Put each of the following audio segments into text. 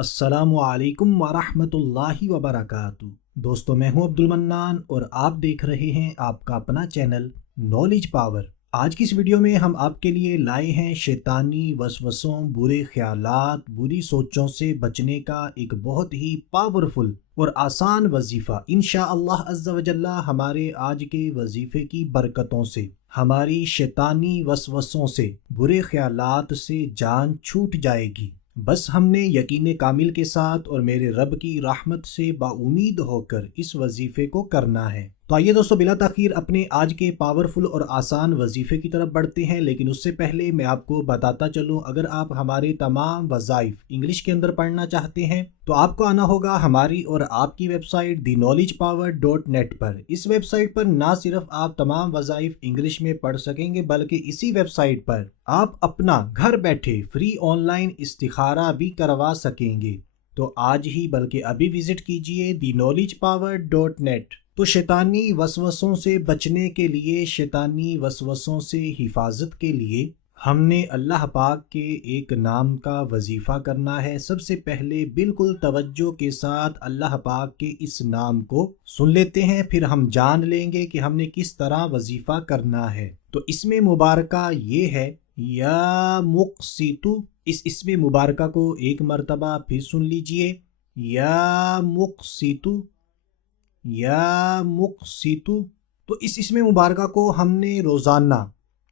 السلام علیکم ورحمۃ اللہ وبرکاتہ۔ دوستو میں ہوں عبد المنان اور آپ دیکھ رہے ہیں آپ کا اپنا چینل نالج پاور۔ آج کی اس ویڈیو میں ہم آپ کے لیے لائے ہیں شیطانی وسوسوں، برے خیالات، بری سوچوں سے بچنے کا ایک بہت ہی پاورفل اور آسان وظیفہ۔ انشاءاللہ عز و جل ہمارے آج کے وظیفے کی برکتوں سے ہماری شیطانی وسوسوں سے، برے خیالات سے جان چھوٹ جائے گی۔ بس ہم نے یقین کامل کے ساتھ اور میرے رب کی رحمت سے باامید ہو کر اس وظیفے کو کرنا ہے۔ تو آئیے دوستو بلا تاخیر اپنے آج کے پاورفل اور آسان وظیفے کی طرف بڑھتے ہیں، لیکن اس سے پہلے میں آپ کو بتاتا چلوں، اگر آپ ہمارے تمام وظائف انگلش کے اندر پڑھنا چاہتے ہیں تو آپ کو آنا ہوگا ہماری اور آپ کی ویب سائٹ theknowledgepower.net پر۔ اس ویب سائٹ پر نہ صرف آپ تمام وظائف انگلش میں پڑھ سکیں گے، بلکہ اسی ویب سائٹ پر آپ اپنا گھر بیٹھے فری آن لائن استخارہ بھی کروا سکیں گے۔ تو آج ہی بلکہ ابھی وزٹ کیجئے theknowledgepower.net۔ تو شیطانی وسوسوں سے بچنے کے لیے، شیطانی وسوسوں سے حفاظت کے لیے ہم نے اللہ پاک کے ایک نام کا وظیفہ کرنا ہے۔ سب سے پہلے بالکل توجہ کے ساتھ اللہ پاک کے اس نام کو سن لیتے ہیں، پھر ہم جان لیں گے کہ ہم نے کس طرح وظیفہ کرنا ہے۔ تو اسم مبارکہ یہ ہے یا مقسط۔ اس اسم مبارکہ کو ایک مرتبہ پھر سن لیجئے، یا مقسط، یا مقسط۔ تو اس اسم مبارکہ کو ہم نے روزانہ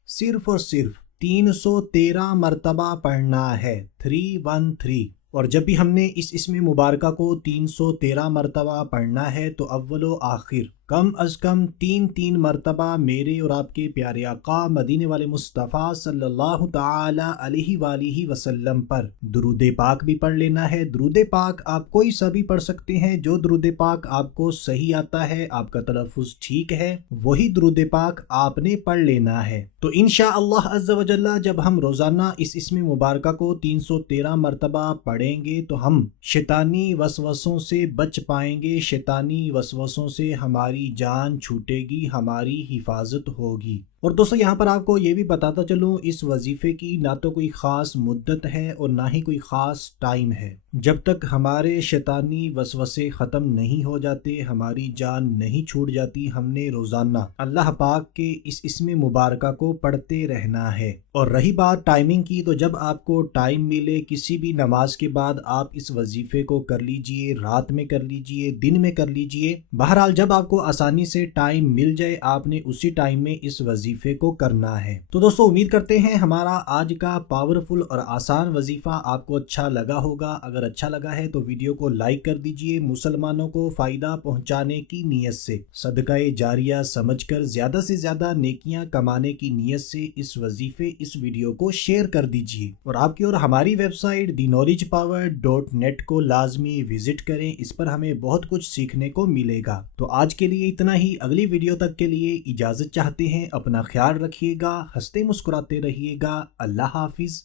صرف اور صرف 313 مرتبہ پڑھنا ہے، 313۔ اور جب بھی ہم نے اس اسم مبارکہ کو 313 مرتبہ پڑھنا ہے تو اول و آخر کم از کم 3 مرتبہ میرے اور آپ کے پیارے آقا مدینے والے مصطفیٰ صلی اللہ تعالی علیہ وآلہ وسلم پر درود پاک بھی پڑھ لینا ہے۔ درود پاک آپ کوئی سا بھی پڑھ سکتے ہیں، جو درود پاک آپ کو صحیح آتا ہے، آپ کا تلفظ ٹھیک ہے، وہی درود پاک آپ نے پڑھ لینا ہے۔ تو انشاءاللہ عز و جل جب ہم روزانہ اس اسم مبارکہ کو 313 مرتبہ پڑھیں گے تو ہم شیطانی وسوسوں سے بچ پائیں گے، شیطانی وسوسوں سے ہماری جان چھوٹے گی، ہماری حفاظت ہوگی۔ اور دوستو یہاں پر آپ کو یہ بھی بتاتا چلوں، اس وظیفے کی نہ تو کوئی خاص مدت ہے اور نہ ہی کوئی خاص ٹائم ہے۔ جب تک ہمارے شیطانی وسوسے ختم نہیں ہو جاتے، ہماری جان نہیں چھوٹ جاتی، ہم نے روزانہ اللہ پاک کے اس اسم مبارکہ کو پڑھتے رہنا ہے۔ اور رہی بات ٹائمنگ کی، تو جب آپ کو ٹائم ملے، کسی بھی نماز کے بعد آپ اس وظیفے کو کر لیجئے، رات میں کر لیجئے، دن میں کر لیجئے، بہرحال جب آپ کو آسانی سے ٹائم مل جائے آپ نے اسی ٹائم میں اس وظیفے کو کرنا ہے۔ تو دوستو امید کرتے ہیں ہمارا آج کا پاورفل اور آسان وظیفہ آپ کو اچھا لگا ہوگا۔ اگر اچھا لگا ہے تو ویڈیو کو لائک کر دیجئے، مسلمانوں کو فائدہ پہنچانے کی نیت سے، صدقہ جاریہ سمجھ کر زیادہ سے زیادہ نیکیاں کمانے کی نیت سے اس وظیفے، اس ویڈیو کو شیئر کر دیجئے۔ اور آپ کی اور ہماری ویب سائٹ theknowledgepower.net کو لازمی وزٹ کریں، اس پر ہمیں بہت کچھ سیکھنے کو ملے گا۔ تو آج کے لیے اتنا ہی، اگلی ویڈیو تک کے لیے اجازت چاہتے ہیں۔ اپنا خیال رکھیے گا، ہنستے مسکراتے رہیے گا۔ اللہ حافظ۔